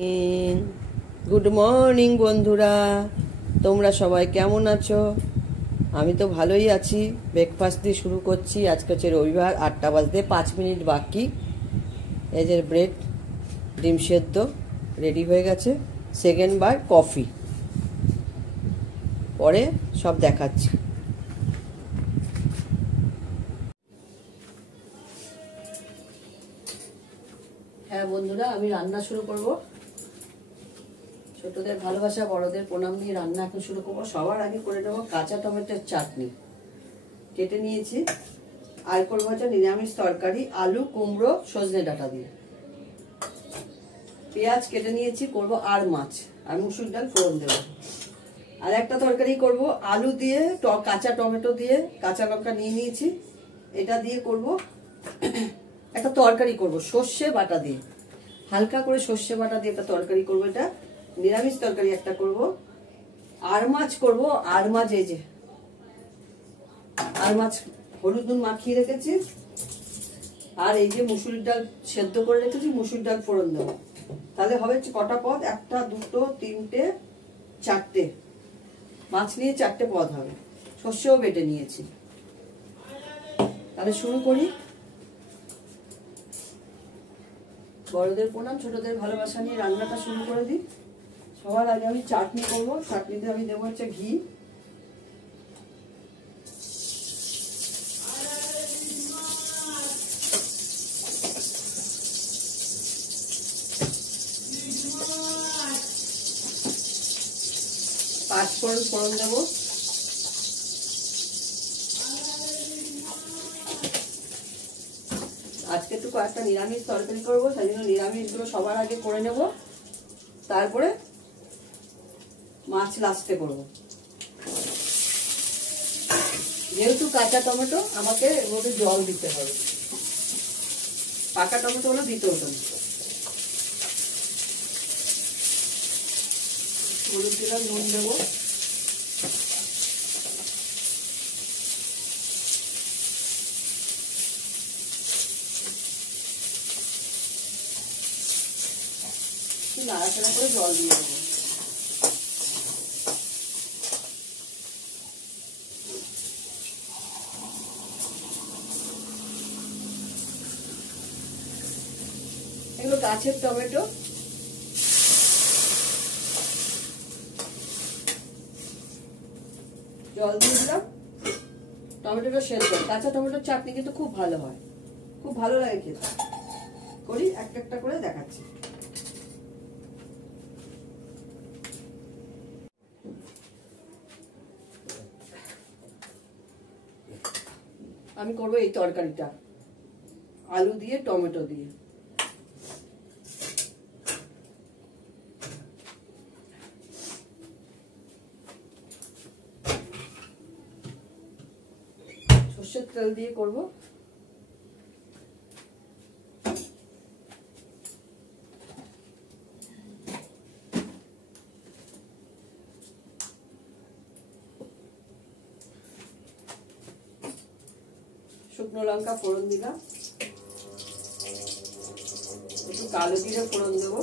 Good morning বন্ধুরা, তোমরা সবাই কেমন আছো? আমি তো ভালোই আছি। ব্রেকফাস্ট দিয়ে শুরু করছি। আজকে হচ্ছে রবিবার, 8টা বাজতে 5 মিনিট বাকি। এই যে ব্রেড, ডিম সেদ্ধ রেডি হয়ে গেছে। সেকেন্ড বার কফি, পরে সব দেখাচ্ছি। হ্যাঁ বন্ধুরা, আমি রান্না শুরু করব। ছোটদের ভালোবাসা, বড়দের প্রণাম নিয়ে রান্না এখন শুরু করবো। সবার আগে করে নেবো কাঁচা টমেটোর চাটনি। কেটে নিয়েছি। আর করবো হচ্ছে নিরামিষ তরকারি, আলু, কুমড়ো, সজনে ডাঁটা দিয়ে। পেঁয়াজ কেটে নিয়েছি, করব আর মাছ আর মুসুর ডাল ফোড়ন দেবো। আর একটা তরকারি করব আলু দিয়ে, কাঁচা টমেটো দিয়ে, কাঁচা লঙ্কা নিয়ে নিয়েছি, এটা দিয়ে করব একটা তরকারি করব সর্ষে বাটা দিয়ে, হালকা করে সর্ষে বাটা দিয়ে একটা তরকারি করব। এটা নিরামিষ তরকারি একটা করব। আর মাছ করব। আর মাছ, এই যে আর মাছ হলুদ নুন মাখিয়ে রেখেছি। আর এই যে মুসুর ডাল সেদ্ধ করে রেখেছি, মুসুর ডাল ফোড়ন দেবো। তাহলে হবে কটা পদ? 1টা 2টো 3টে 4টে মাছ নিয়ে 4টে পদ হবে। সর্ষেও বেটে নিয়েছি। তাহলে শুরু করি। বড়দের প্রণাম, ছোটদের ভালোবাসা নিয়ে রান্নাটা শুরু করে দিই। সবার আগে আমি চাটনি করবো। চাটনিতে আমি দেবো হচ্ছে ঘি, পাঁচফোড়ন ফোড়ন দেবো, আজকে একটু কয়েকটা নিরামিষ তরকারি করবো, সেই জন্য নিরামিষগুলো সবার আগে করে নেব, তারপরে মাছ লাস্টে করব। যেহেতু কাঁচা টমেটো, আমাকে এর মধ্যে জল দিতে হবে। পাকা টমেটো হলে দিতে হতো না। হলুদ দিলাম, নুন দেবো, নাড়াচাড়া করে জল দিয়ে দেবো। এগুলো গাছের টমেটো। জল দিয়ে দিলাম। টমেটোটা সেদ্ধ। কাঁচা টমেটোর চাটনি কিন্তু খুব ভালো হয়, খুব ভালো লাগে খেতে। করি একটা একটা করে দেখাচ্ছি। আমি করবো এই তরকারিটা আলু দিয়ে, টমেটো দিয়ে। সর্ষের তেল দিয়ে করব। শুকনো লঙ্কা ফোড়ন দিলাম, একটু কালো জিরে ফোড়ন দেবো,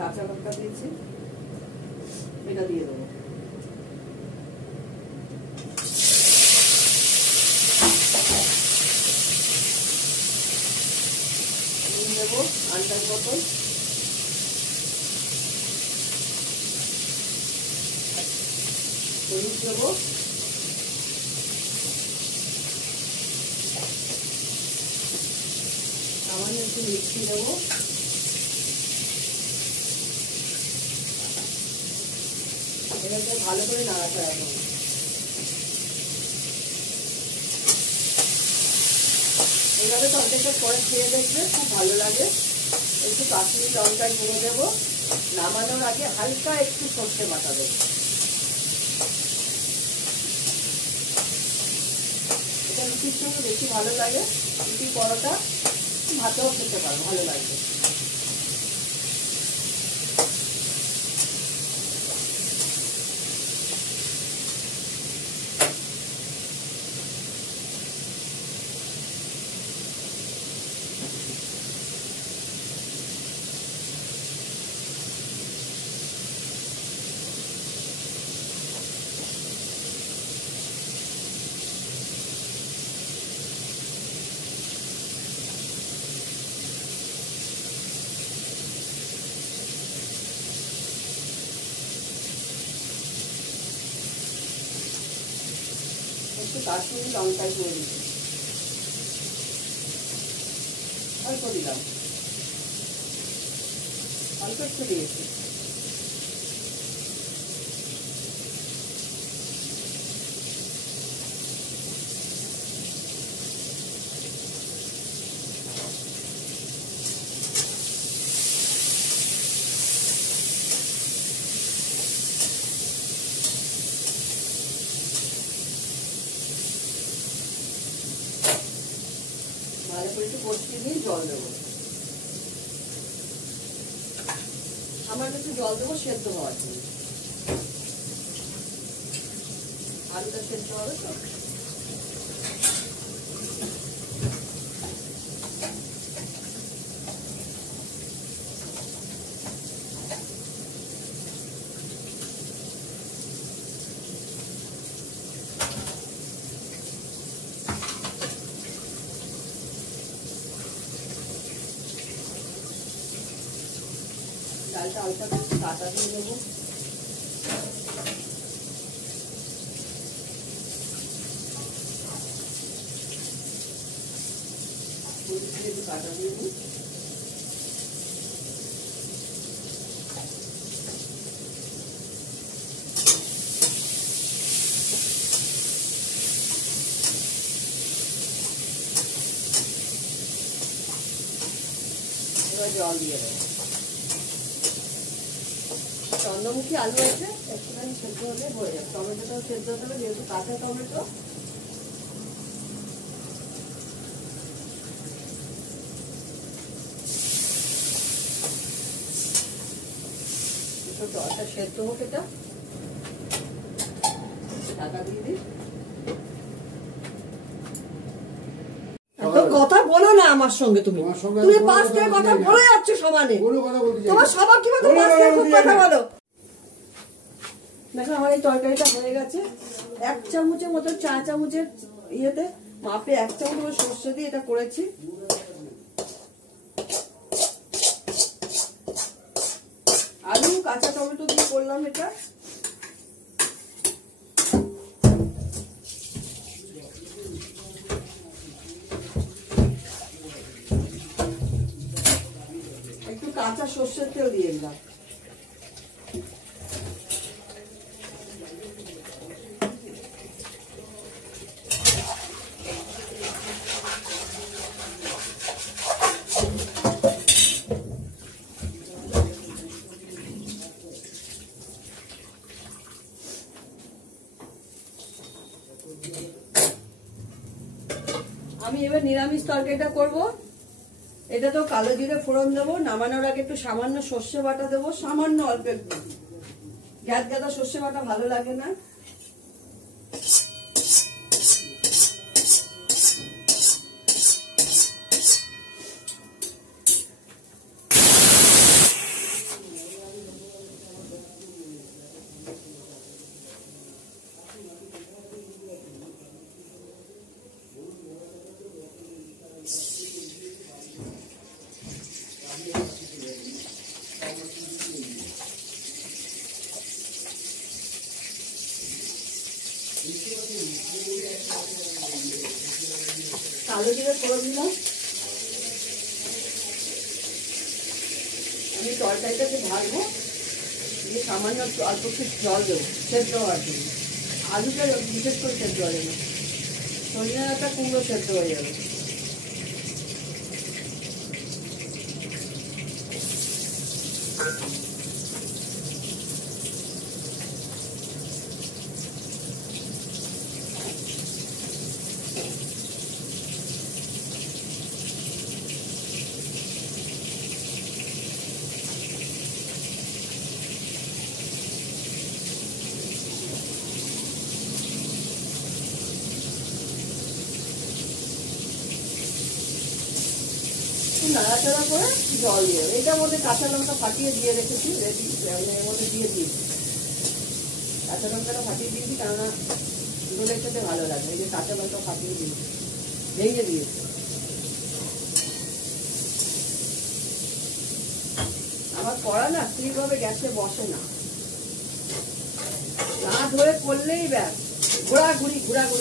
কাঁচা লঙ্কা দিয়েছি, এটা দিয়ে দেবো। নুন দেবো আন্দাজ মতন, হলুদ দেবো, সামান্য একটু মিষ্টি দেবো, এটাকে ভালো করে নাড়াচাড়া করবো। এইভাবে তরকারিটা করে খেয়ে দেখবে, খুব ভালো লাগে। একটু কাশ্মীরি লঙ্কা গুঁড়ো দেবো। নামানোর আগে হালকা একটু সর্ষে বাটা দেবো। এটা রুটির সঙ্গে বেশি ভালো লাগে। রুটি, পরোটা ভাতেও খেতে পারো, ভালো লাগবে। একটু কাশ্মীরি লঙ্কাই করে দিচ্ছি, অল্প দিলাম, অল্প একটু দিয়েছি। ভালো করে একটু কষিয়ে দিয়ে জল দেবো, আমার একটু জল দেবো সেদ্ধ হওয়ার জন্য, আলুটা সেদ্ধ হবে তো। ডালটা হালকা কাটা দিয়ে দেবো, একটু কাটা দিয়ে দিই। এবার জল দিয়ে দেবো। চন্দ্রমুখী আলু আছে, একটুখানি সেদ্ধ হলে হয়ে যাবে। টমেটোটাও সেদ্ধ হতে হবে, যেহেতু কাঁচা টমেটো। জলটা সেদ্ধ হোক, এটা ঢাকা দিয়ে দিই। কথা বলো না আমার সঙ্গে, তুমি পাঁচ থেকে কথা বলে যাচ্ছ সমানে, তোমার সবার কি মতো পাঁচ থেকে খুব কথা বলো। দেখো আমার এই তরকারিটা হয়ে গেছে। 1 চামচের মতো, 4 চামচের ইয়েতে মাপে 1 চামচ মতো সর্ষে দিয়ে এটা করেছি। আলু কাঁচা টমেটো দিয়ে করলাম এটা। একটু কাঁচা সর্ষের তেল দিয়ে দিলাম। আমি এবার নিরামিষ তরকারিটা করব। এটা তো কালো জিরে ফোড়ন দেবো, নামানোর আগে একটু সামান্য সর্ষে বাটা দেবো, সামান্য অল্প একটু। গ্যাদ গাদা সর্ষে বাটা ভালো লাগে না। কালো জিরে ফোড়ন দিলাম। আমি তরকারিটাকে ভাজবো, দিয়ে সামান্য অল্প একটু জল দেবো সেদ্ধ হওয়ার জন্য। আলুটা বিশেষ করে সেদ্ধ হয়ে যাবে, সজনে ডাঁটা কুমড়ো সেদ্ধ হয়ে যাবে। নাড়াচাড়া করে জল দিয়ে দেবো। এটার মধ্যে কাঁচা লঙ্কা ফাটিয়ে দিয়ে রেখেছি, রেডি এর মধ্যে দিয়ে দিয়েছি। কাঁচা লঙ্কাটা ফাটিয়ে দিয়েছি, কেননা দোলের খেতে ভালো লাগে। এই যে কাঁচা লঙ্কা ফাটিয়ে দিয়েছি, ভেঙে দিয়েছি। আমার কড়া না ঠিকভাবে গ্যাসে বসে না, না ধরে করলেই ব্যাস ঘোরাঘুরি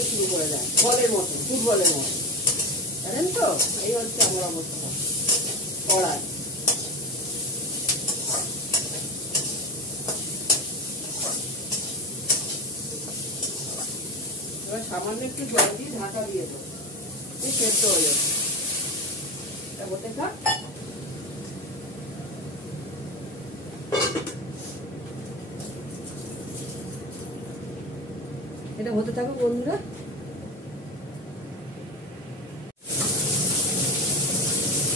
শুরু করে দেয়, বলের মতো, ফুটবলের মতো, জানেন তো? এই হচ্ছে আমার অবস্থা কড়ায়। এবার সামান্য একটু জল দিয়ে ঢাকা দিয়ে দেবো, সেদ্ধ হয়ে যাবে। এটা হতে থাক। এটা হতে থাকুক বন্ধুরা।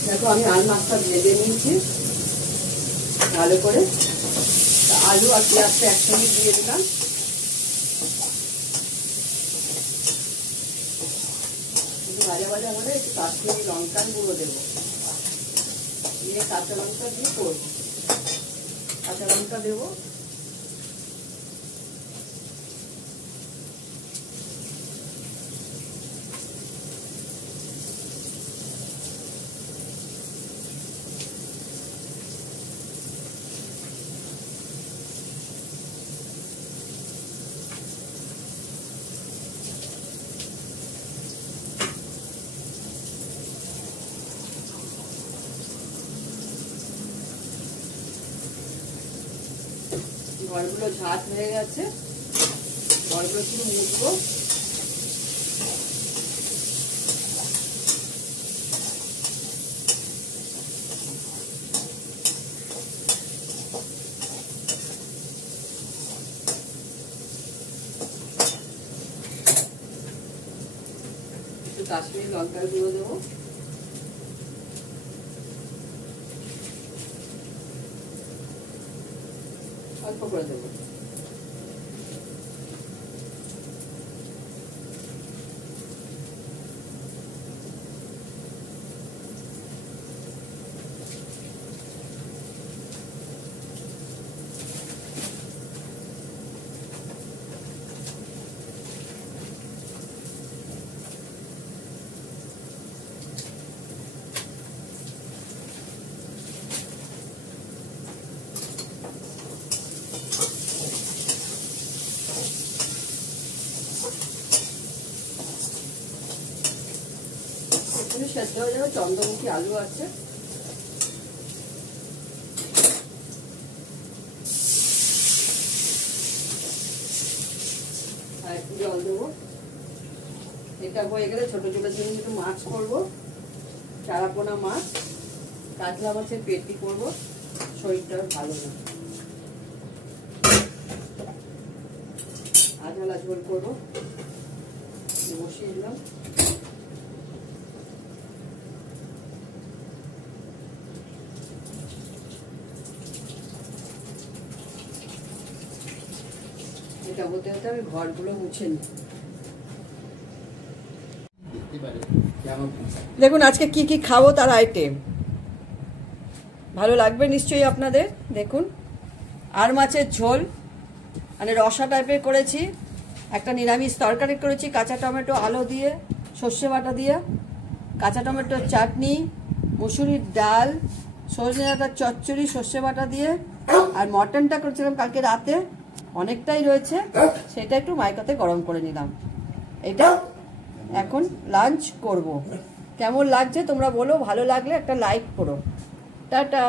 দেখো আমি আলু মাছটা ভেজে নিয়েছি ভালো করে, আলু আর পেঁয়াজটা একসঙ্গে দিয়ে দিলাম। ভাজা ভাজা হলে একটু কাশ্মীরি লঙ্কার গুঁড়ো দেবো, দিয়ে কাঁচা লঙ্কা দিয়ে করবো। কাঁচা লঙ্কা দেবো, ঘরগুলো ঝাঁট হয়ে গেছে, ঘরগুলো শুধু মুছবো। একটু কাশ্মীরি লঙ্কার গুঁড়ো দেবো, অল্প করে দেবো। সেদ্ধ হয়ে যাবে, চন্দ্রমুখী আলু আছে। আর একটু জল দেবো। এটা হয়ে গেলে ছোট ছোট জন্য একটু মাছ করবো, চারাপোনা মাছ, কাতলা মাছের পেটি করবো। শরীরটা ভালো না, আঝালা ঝোল করবো, বসিয়ে দিলাম। এটা হতে হতে আমি ঘরগুলো মুছে নিই। দেখুন আজকে কি কি খাবো তার আইটেম, ভালো লাগবে নিশ্চয়ই আপনাদের। দেখুন আর মাছের ঝোল, মানে রসা টাইপের করেছি, একটা নিরামিষ তরকারি করেছি কাঁচা টমেটো আলু দিয়ে, সর্ষে বাটা দিয়ে, কাঁচা টমেটোর চাটনি, মুসুরির ডাল, সজনে ডাঁটার চচ্চড়ি সর্ষে বাটা দিয়ে, আর মটনটা করেছিলাম কালকে রাতে, অনেকটাই রয়েছে, সেটা একটু মাইকাতে গরম করে নিলাম। এটা এখন লাঞ্চ করব। কেমন লাগছে তোমরা বলো, ভালো লাগলে একটা লাইক করো। টাটা।